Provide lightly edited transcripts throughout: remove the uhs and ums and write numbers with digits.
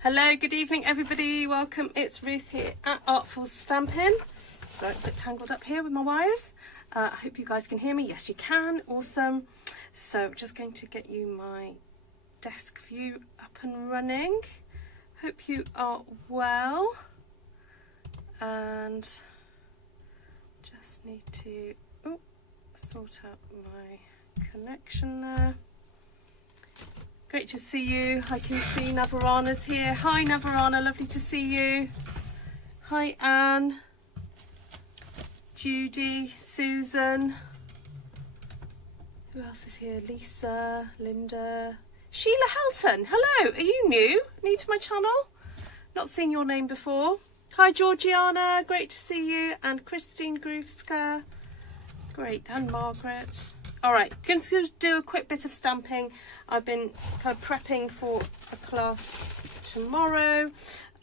Hello, good evening everybody, welcome, it's Ruth here at Artful Stampin. Sorry, a bit tangled up here with my wires. I hope you guys can hear me. Yes you can, awesome. So just going to get you my desk view up and running. Hope you are well. And just need to sort out my connection there. Great to see you. I can see Navarana's here. Hi Navarana, lovely to see you. Hi Anne, Judy, Susan. Who else is here? Lisa, Linda, Sheila Helton. Hello, are you new to my channel? Not seen your name before. Hi Georgiana, great to see you. And Christine Groovska. Great, and Margaret. All right, going to do a quick bit of stamping. I've been kind of prepping for a class tomorrow,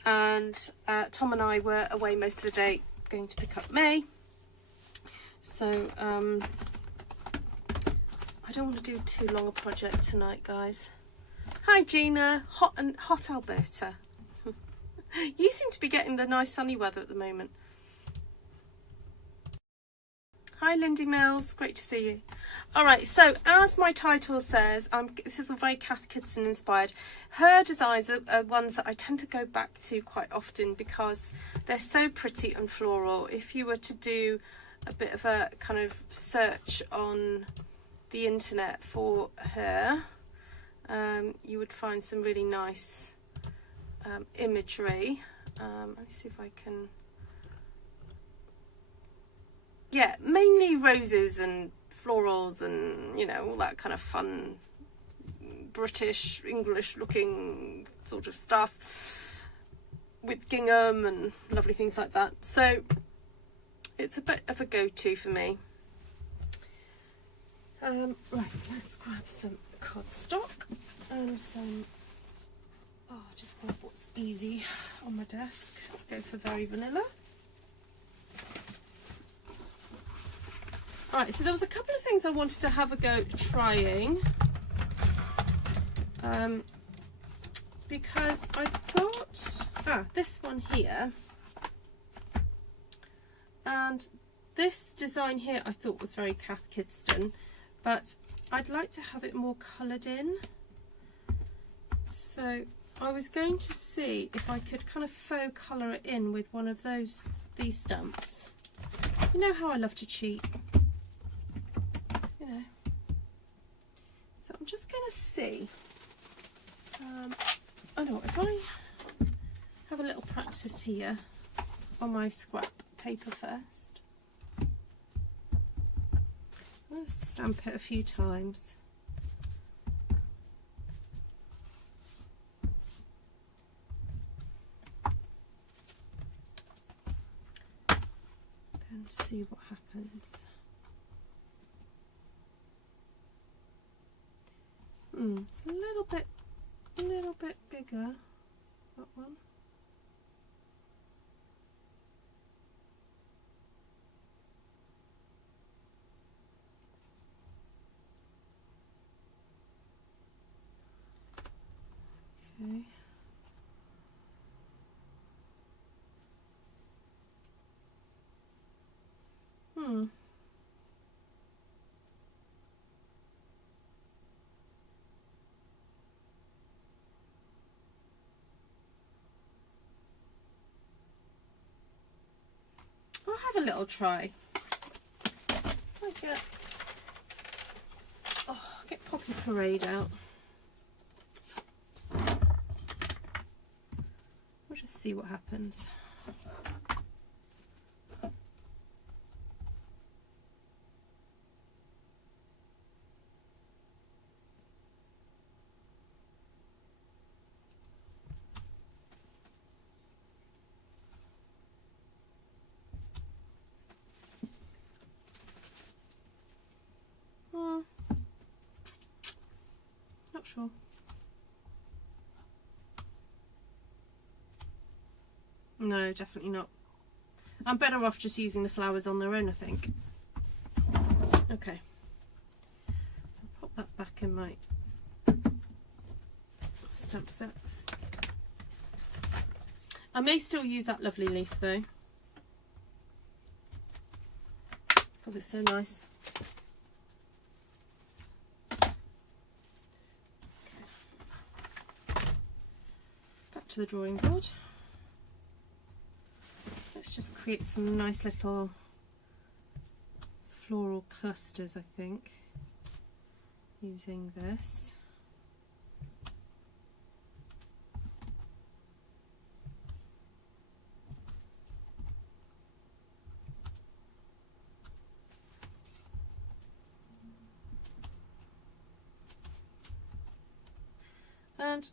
and Tom and I were away most of the day going to pick up May. So I don't want to do too long a project tonight, guys. Hi Gina, hot Alberta. You seem to be getting the nice sunny weather at the moment. Hi Lindy Mills, great to see you. Alright, so as my title says, this is all very Cath Kidston inspired. Her designs are ones that I tend to go back to quite often because they're so pretty and floral. If you were to do a bit of a kind of search on the internet for her, you would find some really nice imagery. Let me see if I can... Yeah, mainly roses and florals and, you know, all that kind of fun British, English looking sort of stuff with gingham and lovely things like that. So it's a bit of a go-to for me. Right, let's grab some cardstock and some, just want what's easy on my desk. Let's go for very vanilla. Right, so there was a couple of things I wanted to have a go trying, because I've got this one here, and this design here I thought was very Cath Kidston, but I'd like to have it more coloured in. So I was going to see if I could kind of faux colour it in with one of these stamps. You know how I love to cheat. So I'm just going to see, I know, if I have a little practice here on my scrap paper first. I'm going to stamp it a few times. Then see what happens. It's a little bit bigger, that one. Okay. I'll have a little try. Get Poppy Parade out. We'll just see what happens. Not sure. No, definitely not. I'm better off just using the flowers on their own, I think. Okay. I'll pop that back in my stamp set. I may still use that lovely leaf though, because it's so nice. Back to the drawing board. Let's just create some nice little floral clusters, I think, using this. And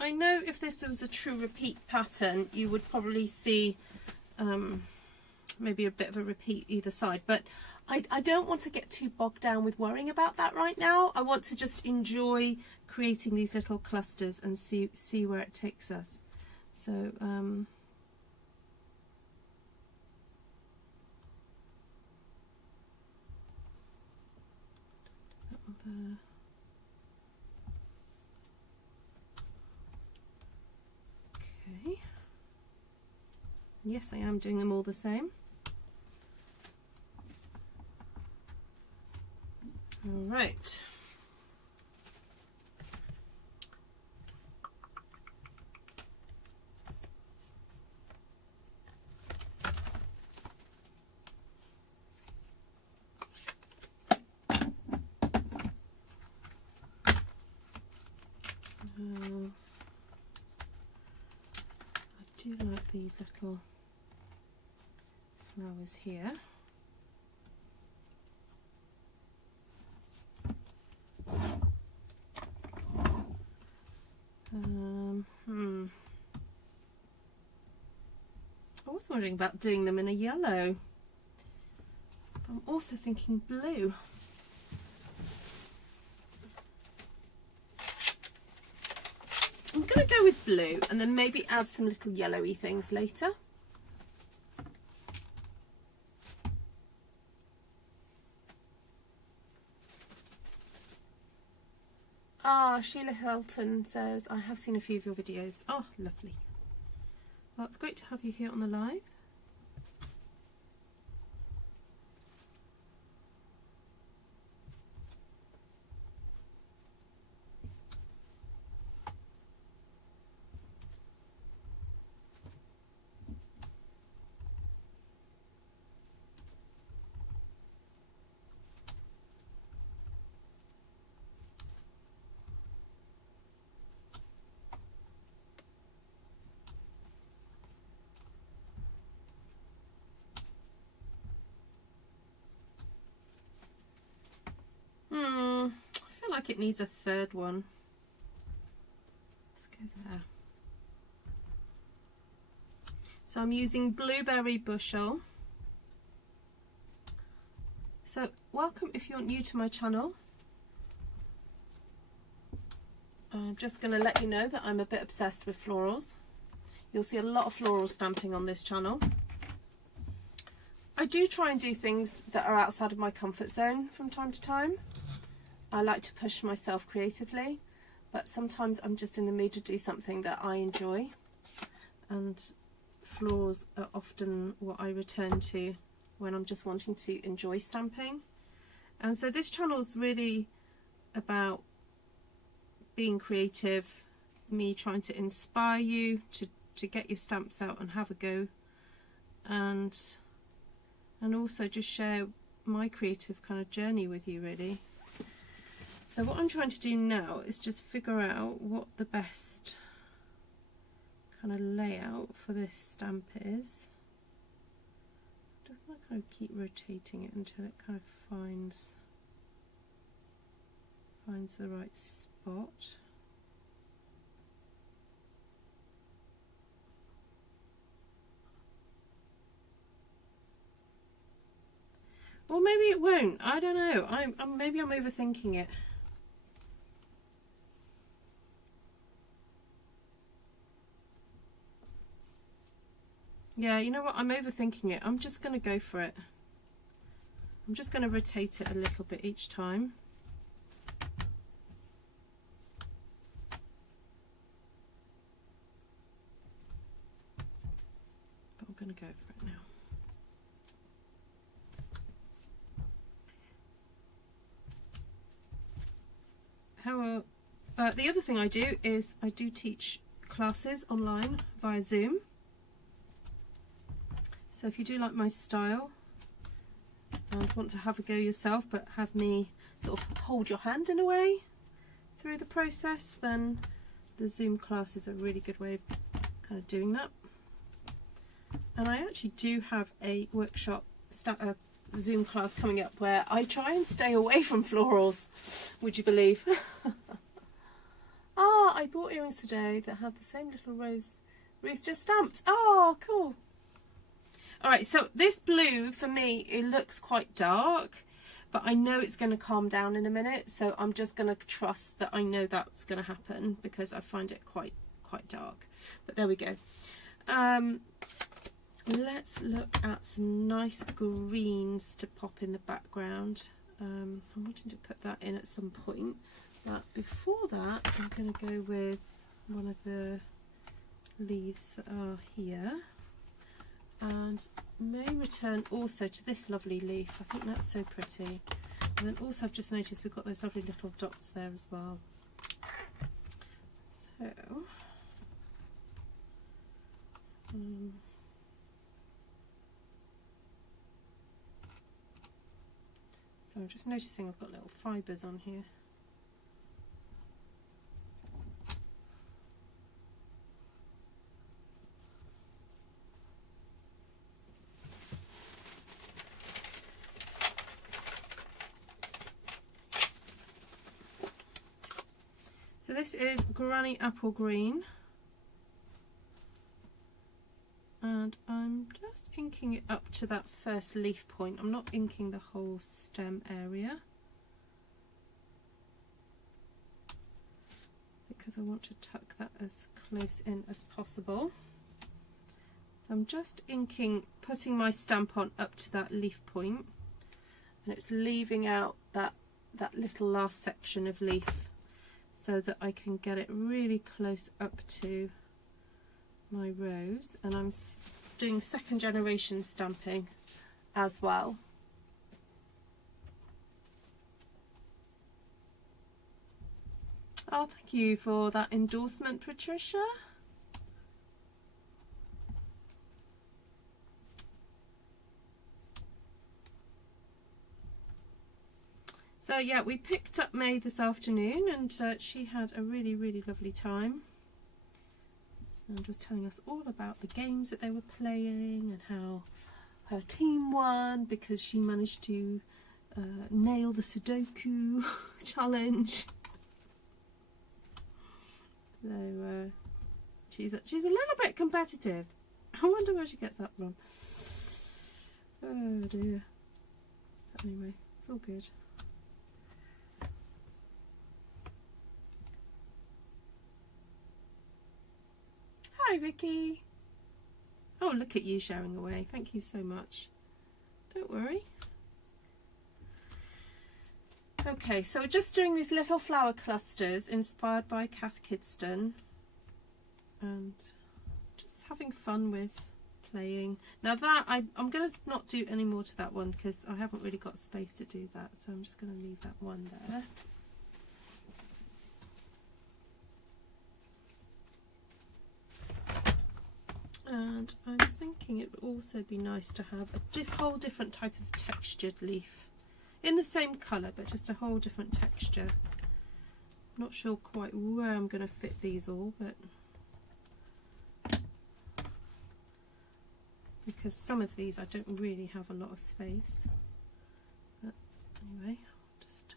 I know if this was a true repeat pattern, you would probably see maybe a bit of a repeat either side, but I don't want to get too bogged down with worrying about that right now. I want to just enjoy creating these little clusters and see where it takes us. So okay. Yes, I am doing them all the same. All right. I do like these little flowers here. I was wondering about doing them in a yellow. I'm also thinking blue. I'm going to go with blue and then maybe add some little yellowy things later. Ah, Sheila Hilton says, I have seen a few of your videos. Oh, lovely. Well, it's great to have you here on the live. I feel like it needs a third one. Let's go there. So I'm using Blueberry Bushel. So welcome if you're new to my channel. I'm just going to let you know that I'm a bit obsessed with florals. You'll see a lot of floral stamping on this channel. I do try and do things that are outside of my comfort zone from time to time. I like to push myself creatively, but sometimes I'm just in the mood to do something that I enjoy, and florals are often what I return to when I'm just wanting to enjoy stamping. And so this channel is really about being creative, me trying to inspire you to get your stamps out and have a go, and also just share my creative kind of journey with you, really. So what I'm trying to do now is just figure out what the best kind of layout for this stamp is. I don't want to kind of keep rotating it until it kind of finds the right spot. Or maybe it won't. I don't know. Maybe I'm overthinking it. Yeah, you know what? I'm overthinking it. I'm just going to go for it. I'm just going to rotate it a little bit each time. going to go for it now. The other thing I do is I do teach classes online via Zoom. So if you do like my style and want to have a go yourself but have me sort of hold your hand in a way through the process, then the Zoom class is a really good way of kind of doing that. And I actually do have a workshop, Zoom class coming up where I try and stay away from florals, would you believe? Ah, I bought earrings today that have the same little rose Ruth just stamped. Oh, cool. Alright, so this blue for me, it looks quite dark, but I know it's going to calm down in a minute, so I'm just going to trust that I know that's going to happen because I find it quite dark. But there we go. Let's look at some nice greens to pop in the background. I'm wanting to put that in at some point, but before that I'm going to go with one of the leaves that are here, and may return also to this lovely leaf. I think that's so pretty. And then also I've just noticed we've got those lovely little dots there as well. So I'm just noticing I've got little fibres on here. So this is Granny Apple Green, and I'm just inking it up to that first leaf point. I'm not inking the whole stem area because I want to tuck that as close in as possible. So I'm just inking, putting my stamp on up to that leaf point, and it's leaving out that little last section of leaf, so that I can get it really close up to my rose. And I'm doing second generation stamping as well. Oh, thank you for that endorsement, Patricia. So yeah, we picked up May this afternoon, and she had a really lovely time, and was telling us all about the games that they were playing and how her team won because she managed to nail the Sudoku challenge. So she's a little bit competitive. I wonder where she gets that from. Oh dear. But anyway, it's all good. Hi Vicky. Oh, look at you sharing away. Thank you so much. Don't worry. Okay, so we're just doing these little flower clusters inspired by Cath Kidston, and just having fun with playing. Now that I'm going to not do any more to that one because I haven't really got space to do that, so I'm just going to leave that one there. And I'm thinking it would also be nice to have a whole different type of textured leaf in the same colour, but just a whole different texture. I'm not sure quite where I'm going to fit these all, but because some of these I don't really have a lot of space. But anyway, I'll just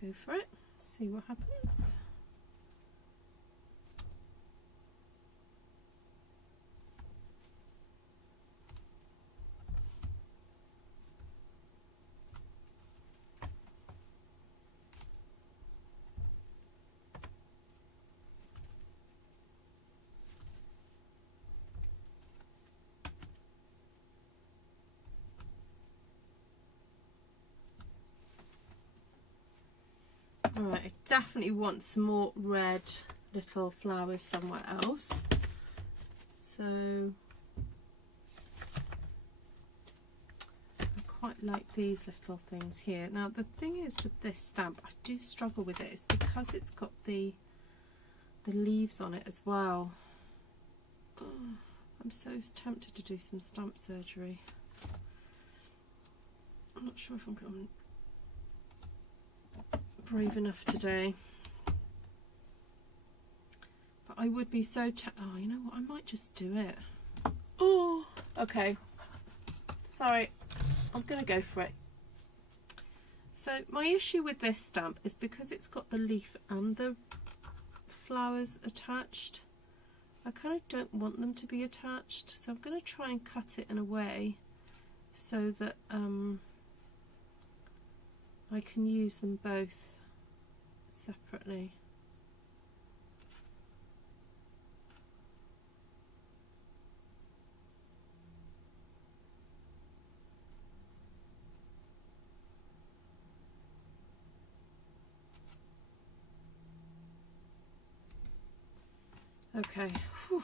go for it, see what happens. Alright, I definitely want some more red little flowers somewhere else. So quite like these little things here. Now the thing is with this stamp, I do struggle with it. It's because it's got the leaves on it as well. Oh, I'm so tempted to do some stamp surgery. I'm not sure if I'm brave enough today. But I would be so oh, you know what? I might just do it. Oh, okay. Sorry. I'm going to go for it. So my issue with this stamp is because it's got the leaf and the flowers attached. I kind of don't want them to be attached. So I'm going to try and cut it in a way so that I can use them both separately. Okay. Whew.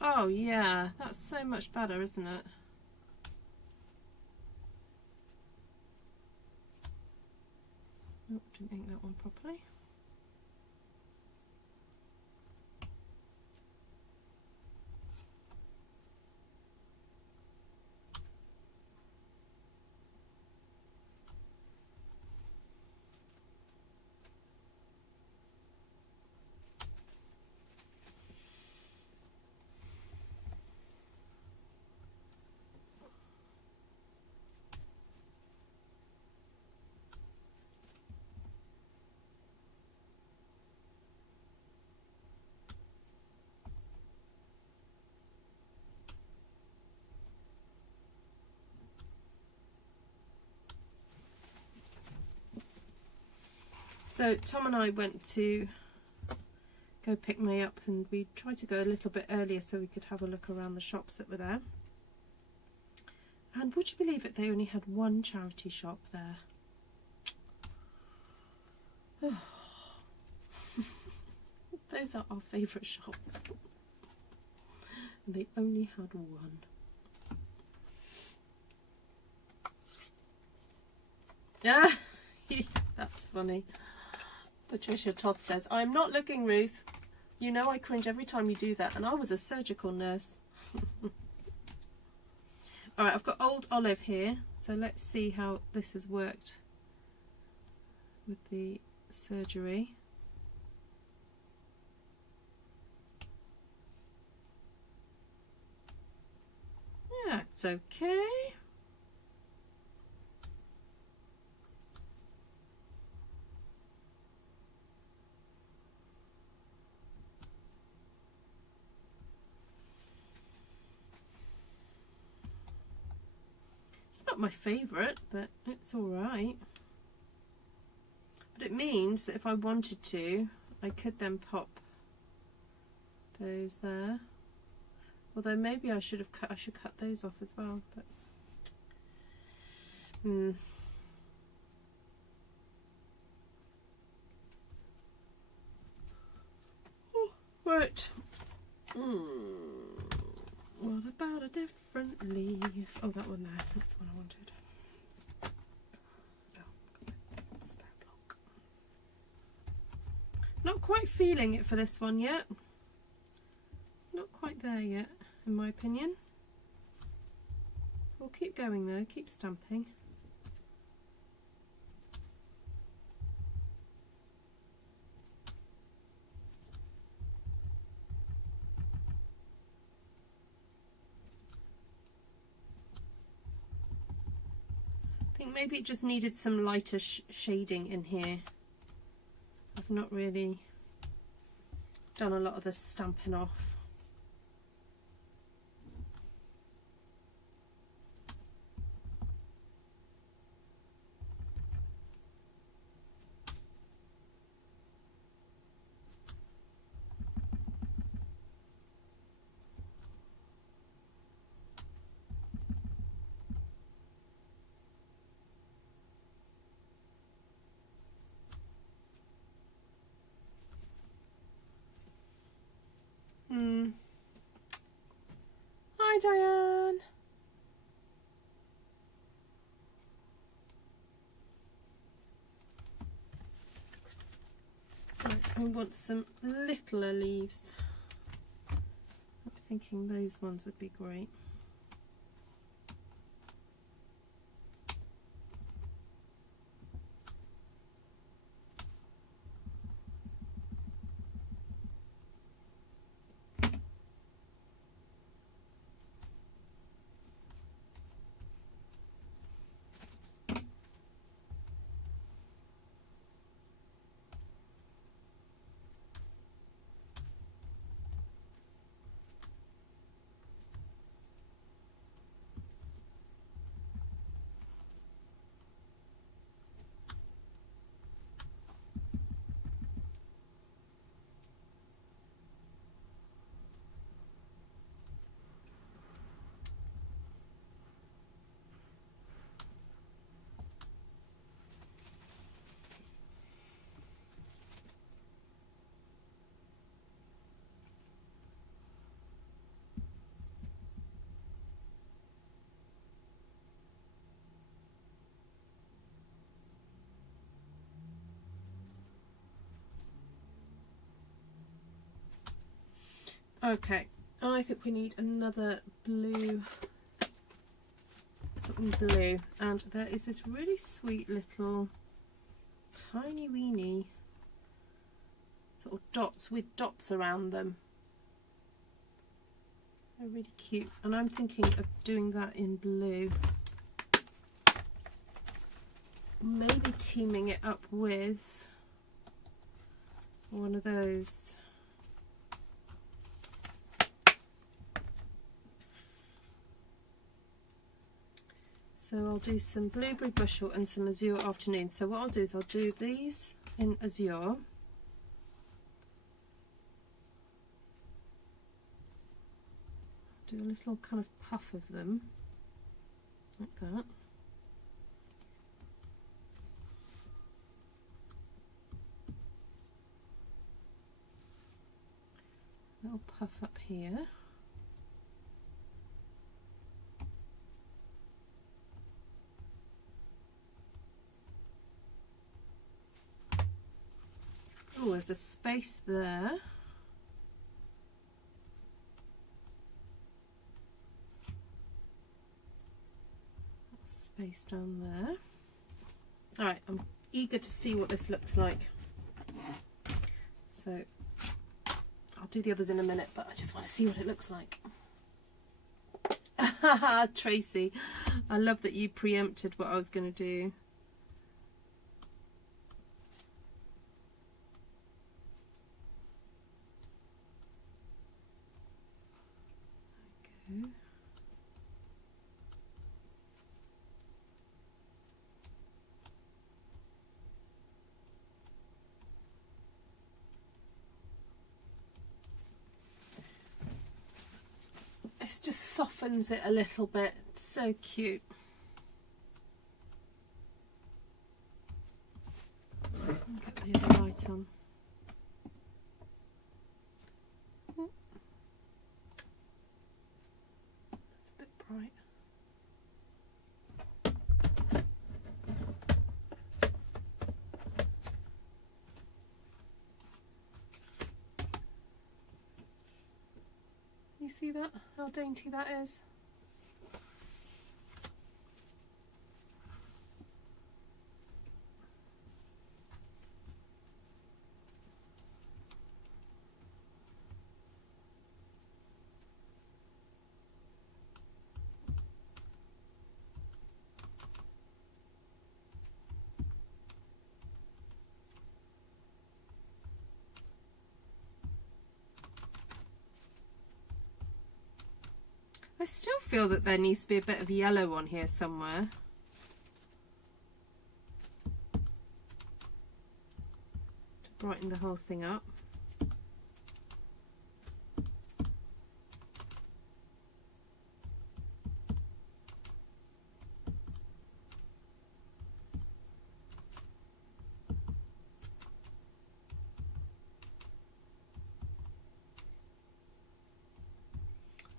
Oh yeah, that's so much better, isn't it? Oh, didn't ink that one properly. So Tom and I went to go pick May up, and we tried to go a little bit earlier so we could have a look around the shops that were there. And would you believe it, they only had one charity shop there. Oh. Those are our favourite shops. And they only had one. Yeah, that's funny. Patricia Todd says, I'm not looking, Ruth. You know I cringe every time you do that, and I was a surgical nurse. Alright, I've got Old Olive here, so let's see how this has worked with the surgery. Yeah, it's okay. It's not my favourite, but it's alright. But it means that if I wanted to, I could then pop those there. Although maybe I should cut those off as well, but Oh, right. What about a different leaf? Oh, that one there. That's the one I wanted. Oh, spare block. Not quite feeling it for this one yet. Not quite there yet, in my opinion. We'll keep going though, keep stamping. I think maybe it just needed some lighter shading in here. I've not really done a lot of the stamping off. Hi Diane. Right, I want some littler leaves. I'm thinking those ones would be great. Okay, I think we need another blue, something blue, and there is this really sweet little tiny weeny sort of dots with dots around them. They're really cute, and I'm thinking of doing that in blue. Maybe teaming it up with one of those. So I'll do some blueberry bushel and some azure afternoon. So what I'll do is I'll do these in azure. Do a little kind of puff of them, like that. Little puff up here. Oh, there's a space there. Space down there. Alright, I'm eager to see what this looks like. So I'll do the others in a minute, but I just want to see what it looks like. Tracy, I love that you preempted what I was going to do. Okay. It just softens it a little bit. It's so cute. Get the other light on. It's a bit bright. You see that? How dainty that is? I still feel that there needs to be a bit of yellow on here somewhere. To brighten the whole thing up.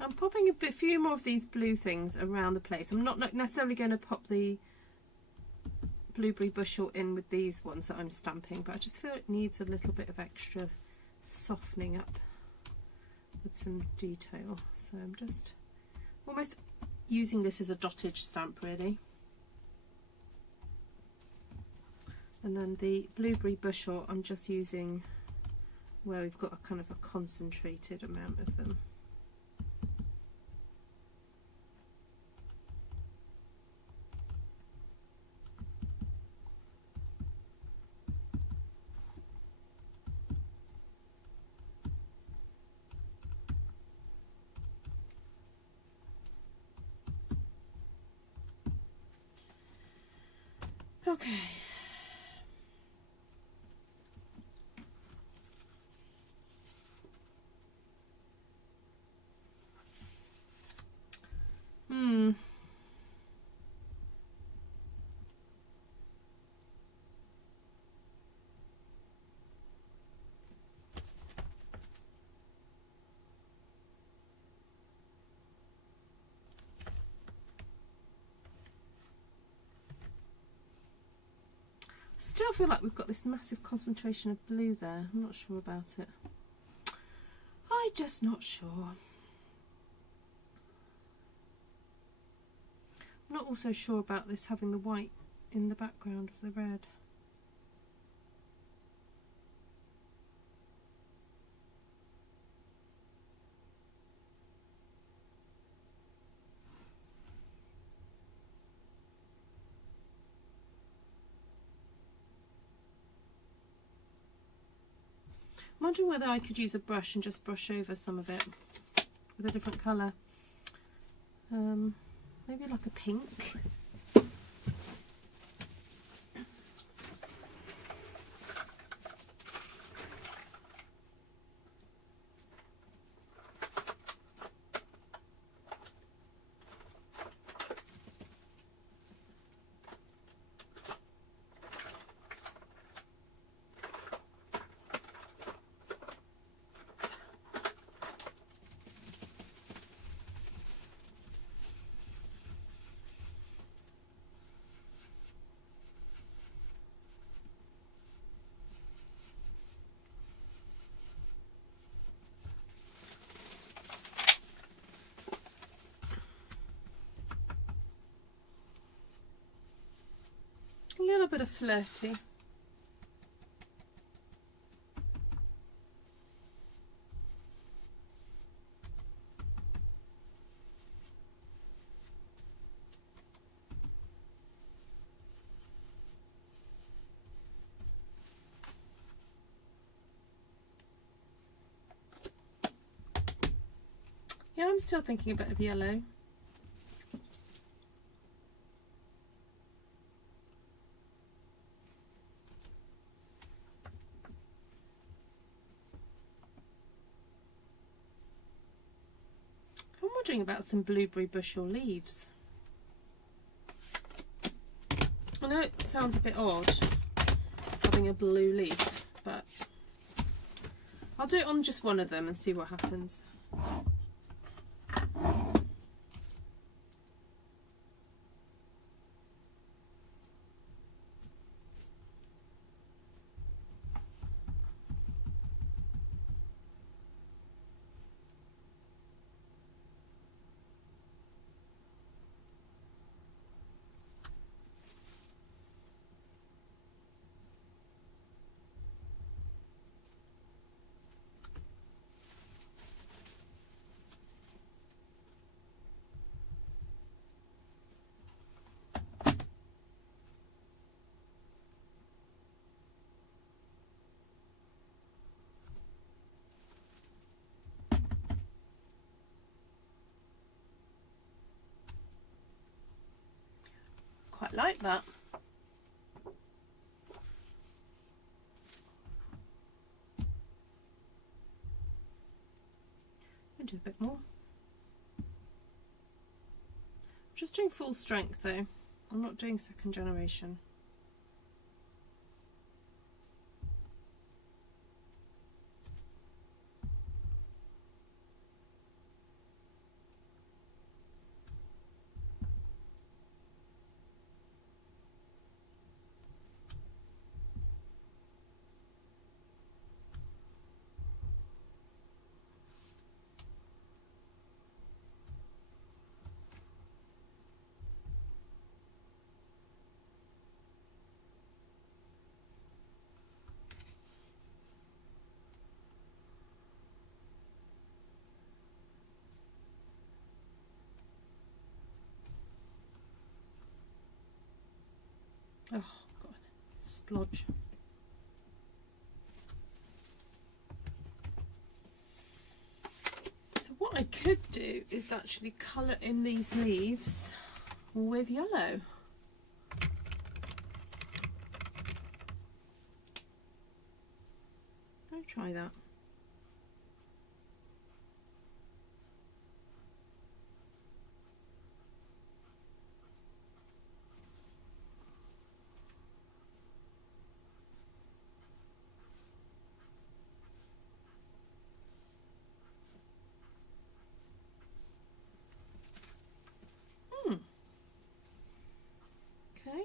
I'm popping a few more of these blue things around the place. I'm not necessarily going to pop the blueberry bushel in with these ones that I'm stamping, but I just feel it needs a little bit of extra softening up with some detail. So I'm just almost using this as a dottage stamp really. And then the blueberry bushel I'm just using where we've got a kind of a concentrated amount of them. Okay. Still feel like we've got this massive concentration of blue there. I'm not sure about it. I'm just not sure. I'm not also sure about this having the white in the background of the red. I'm wondering whether I could use a brush and just brush over some of it with a different colour. Maybe like a pink. A little bit of flirty. Yeah, I'm still thinking a bit of yellow. I'm wondering about some blueberry bushel leaves. I know it sounds a bit odd having a blue leaf, but I'll do it on just one of them and see what happens. Quite like that. I'll do a bit more. Just doing full strength though. I'm not doing second generation. Oh god, splodge. So what I could do is actually colour in these leaves with yellow. I'll try that. Okay,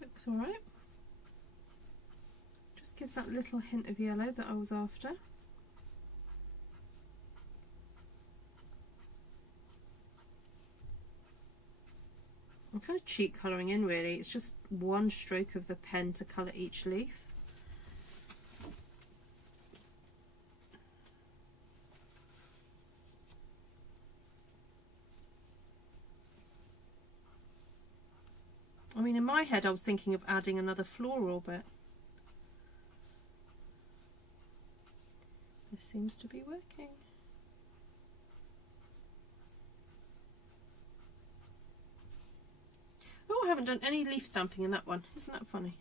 looks all right. Just gives that little hint of yellow that I was after. I'm kind of cheat colouring in really. It's just one stroke of the pen to colour each leaf. I mean, in my head I was thinking of adding another floral, but this seems to be working. Oh, I haven't done any leaf stamping in that one. Isn't that funny?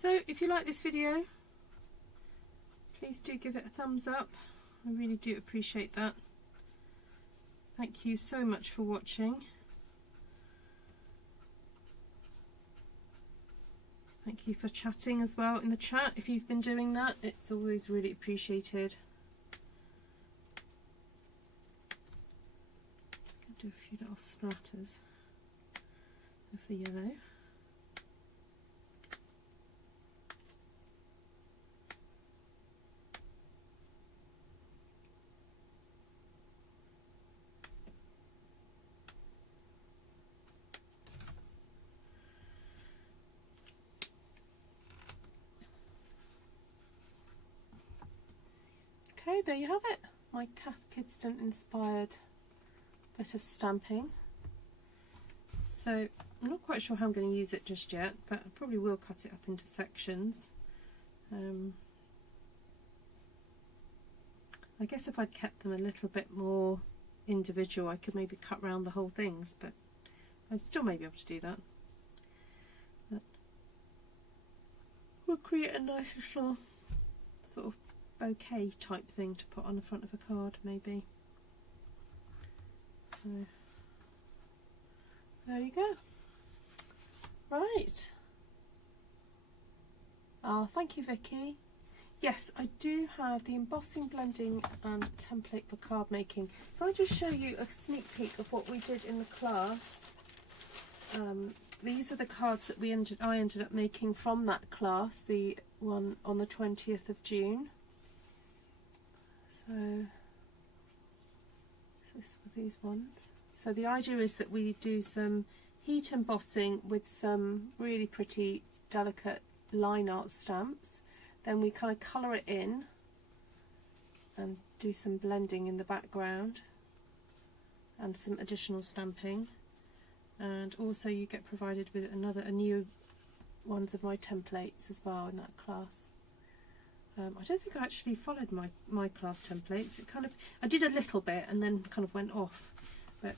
So if you like this video, please do give it a thumbs up. I really do appreciate that. Thank you so much for watching. Thank you for chatting as well in the chat. If you've been doing that, it's always really appreciated. Do a few little splatters of the yellow. Okay, there you have it. My Cath Kidston inspired bit of stamping. So I'm not quite sure how I'm going to use it just yet, but I probably will cut it up into sections. I guess if I'd kept them a little bit more individual, I could maybe cut round the whole things, but I still may be able to do that. But we'll create a nice little sort of bouquet type thing to put on the front of a card, maybe. So there you go. Right. Thank you, Vicky. Yes, I do have the embossing, blending and template for card making. If I just show you a sneak peek of what we did in the class. These are the cards that I ended up making from that class, the one on the 20th of June. So this were these ones. So the idea is that we do some heat embossing with some really pretty delicate line art stamps. Then we kind of colour it in and do some blending in the background and some additional stamping. And also you get provided with a new ones of my templates as well in that class. I don't think I actually followed my class templates. It kind of, I did a little bit and then kind of went off. But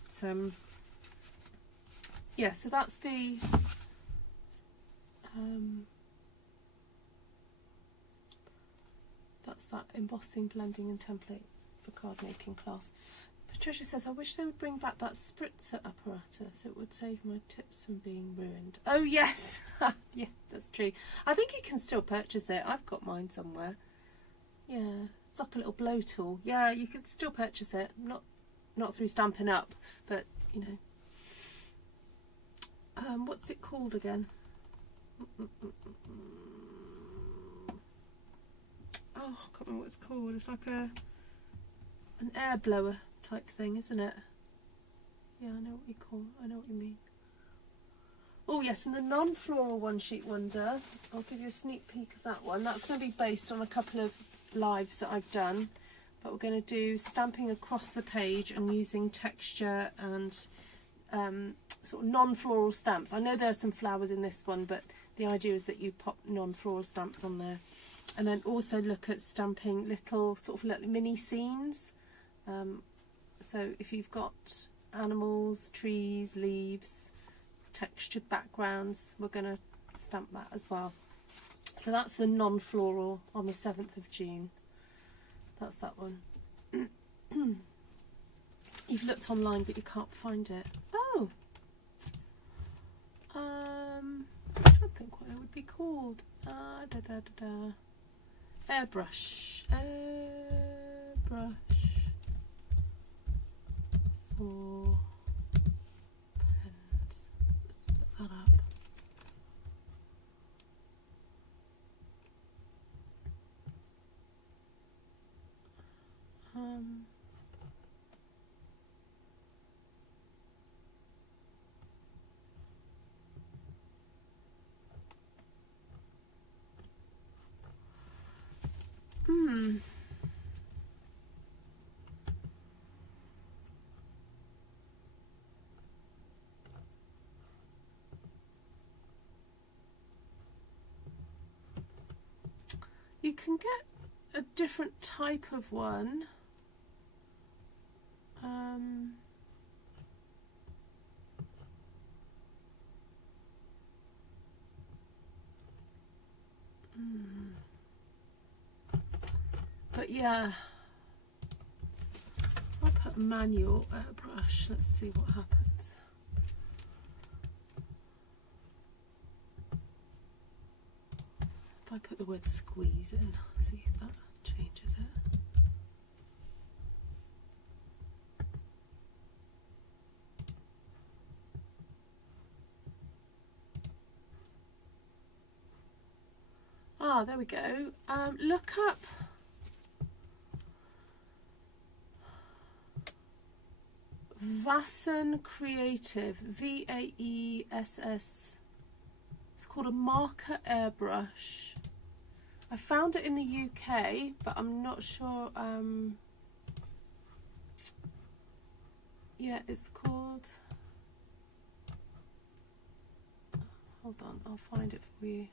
yeah, so that's the that's that embossing, blending and template for card making class. Patricia says, I wish they would bring back that spritzer apparatus. It would save my tips from being ruined. Oh yes, yeah, that's true. I think you can still purchase it. I've got mine somewhere. Yeah, it's like a little blow tool. Yeah, you can still purchase it. Not through Stampin' Up, but you know. What's it called again? Oh, I can't remember what it's called. It's like an air blower type thing, isn't it? Yeah, I know what you mean. Oh yes, and the non-floral one sheet wonder, I'll give you a sneak peek of that one. That's going to be based on a couple of lives that I've done, but we're going to do stamping across the page and using texture and sort of non-floral stamps. I know there are some flowers in this one, but the idea is that you pop non-floral stamps on there, and then also look at stamping little sort of mini scenes. So if you've got animals, trees, leaves, textured backgrounds, we're going to stamp that as well. So that's the non-floral on the 7th of June. That's that one. You've looked online but you can't find it. Oh! I'm trying to think what it would be called. Airbrush. Airbrush. Or pens. Let's put that up. You can get a different type of one. But yeah, I'll put manual airbrush. Let's see what happens. If I put the word squeeze in, see if that changes it. Ah, there we go. Look up Vassen Creative, V-A-E-S-S. It's called a marker airbrush. I found it in the UK, but I'm not sure. Yeah, it's called. Hold on, I'll find it for you.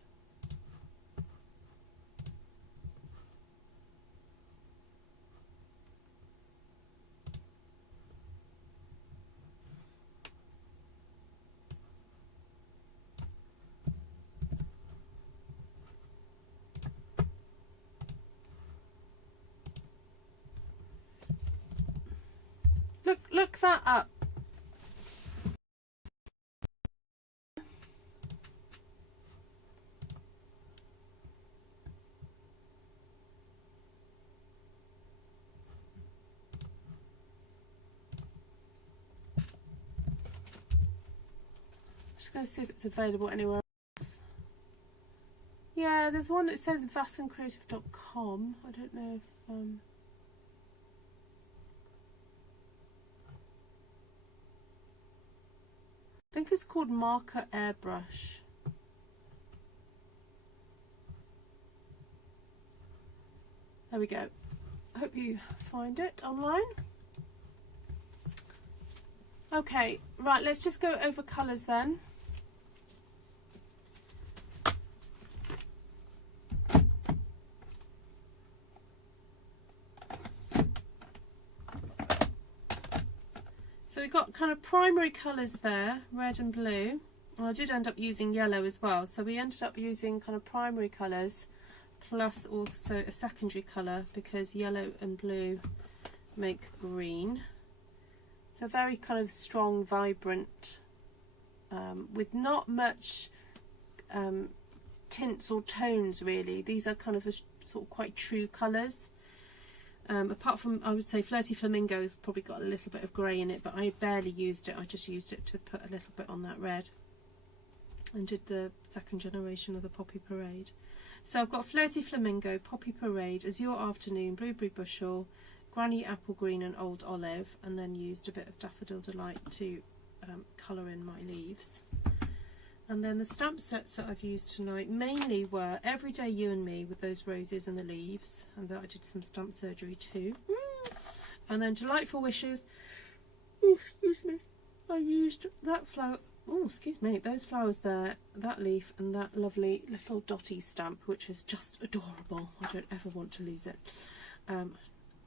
Look that up. Just going to see if it's available anywhere else. Yeah, there's one that says vassencreative.com. I don't know if I think it's called Marker Airbrush. There we go. I hope you find it online. Okay, right, let's just go over colours then. So we've got kind of primary colours there, red and blue. And I did end up using yellow as well, so we ended up using kind of primary colours plus also a secondary colour, because yellow and blue make green. So very kind of strong, vibrant, with not much tints or tones really. These are kind of sort of quite true colours. Apart from, I would say, Flirty Flamingo's probably got a little bit of grey in it, but I barely used it. I just used it to put a little bit on that red, and did the second generation of the Poppy Parade. So I've got Flirty Flamingo, Poppy Parade, Azure Afternoon, Blueberry Bushel, Granny Apple Green and Old Olive, and then used a bit of Daffodil Delight to colour in my leaves. And then the stamp sets that I've used tonight mainly were Everyday You and Me with those roses and the leaves, and that I did some stamp surgery too. And then Delightful Wishes. Oh, excuse me. I used that flower. Oh, excuse me. Those flowers there, that leaf, and that lovely little dotty stamp, which is just adorable. I don't ever want to lose it.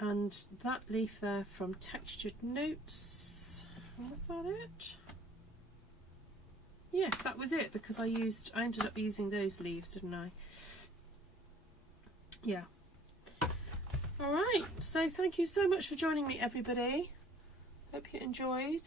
And that leaf there from Textured Notes. Was that it? Yes, that was it, because I ended up using those leaves, didn't I? Yeah. Alright, so thank you so much for joining me, everybody. Hope you enjoyed,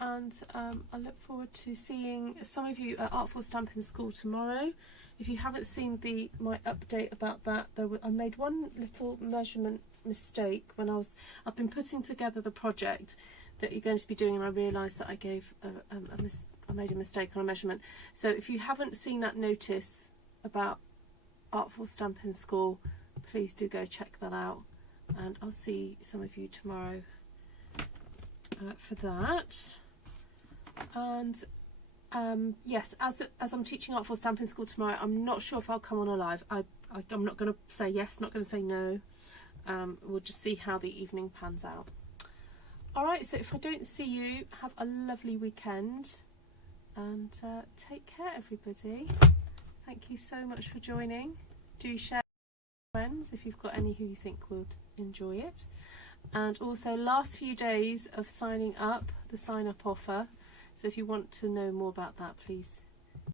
and I look forward to seeing some of you at Artful Stampin School tomorrow. If you haven't seen my update about that, I made one little measurement mistake when I've been putting together the project that you're going to be doing, and I realised that I gave I made a mistake on a measurement. So if you haven't seen that notice about Artful Stampin School, please do go check that out, and I'll see some of you tomorrow for that. And yes, as I'm teaching Artful Stampin School tomorrow, I'm not sure if I'll come on live. I'm not going to say yes, not going to say no. We'll just see how the evening pans out. Alright, so if I don't see you, have a lovely weekend, and take care, everybody. Thank you so much for joining. Do share with friends if you've got any who you think would enjoy it. And also, last few days of signing up, the sign up offer. So if you want to know more about that, please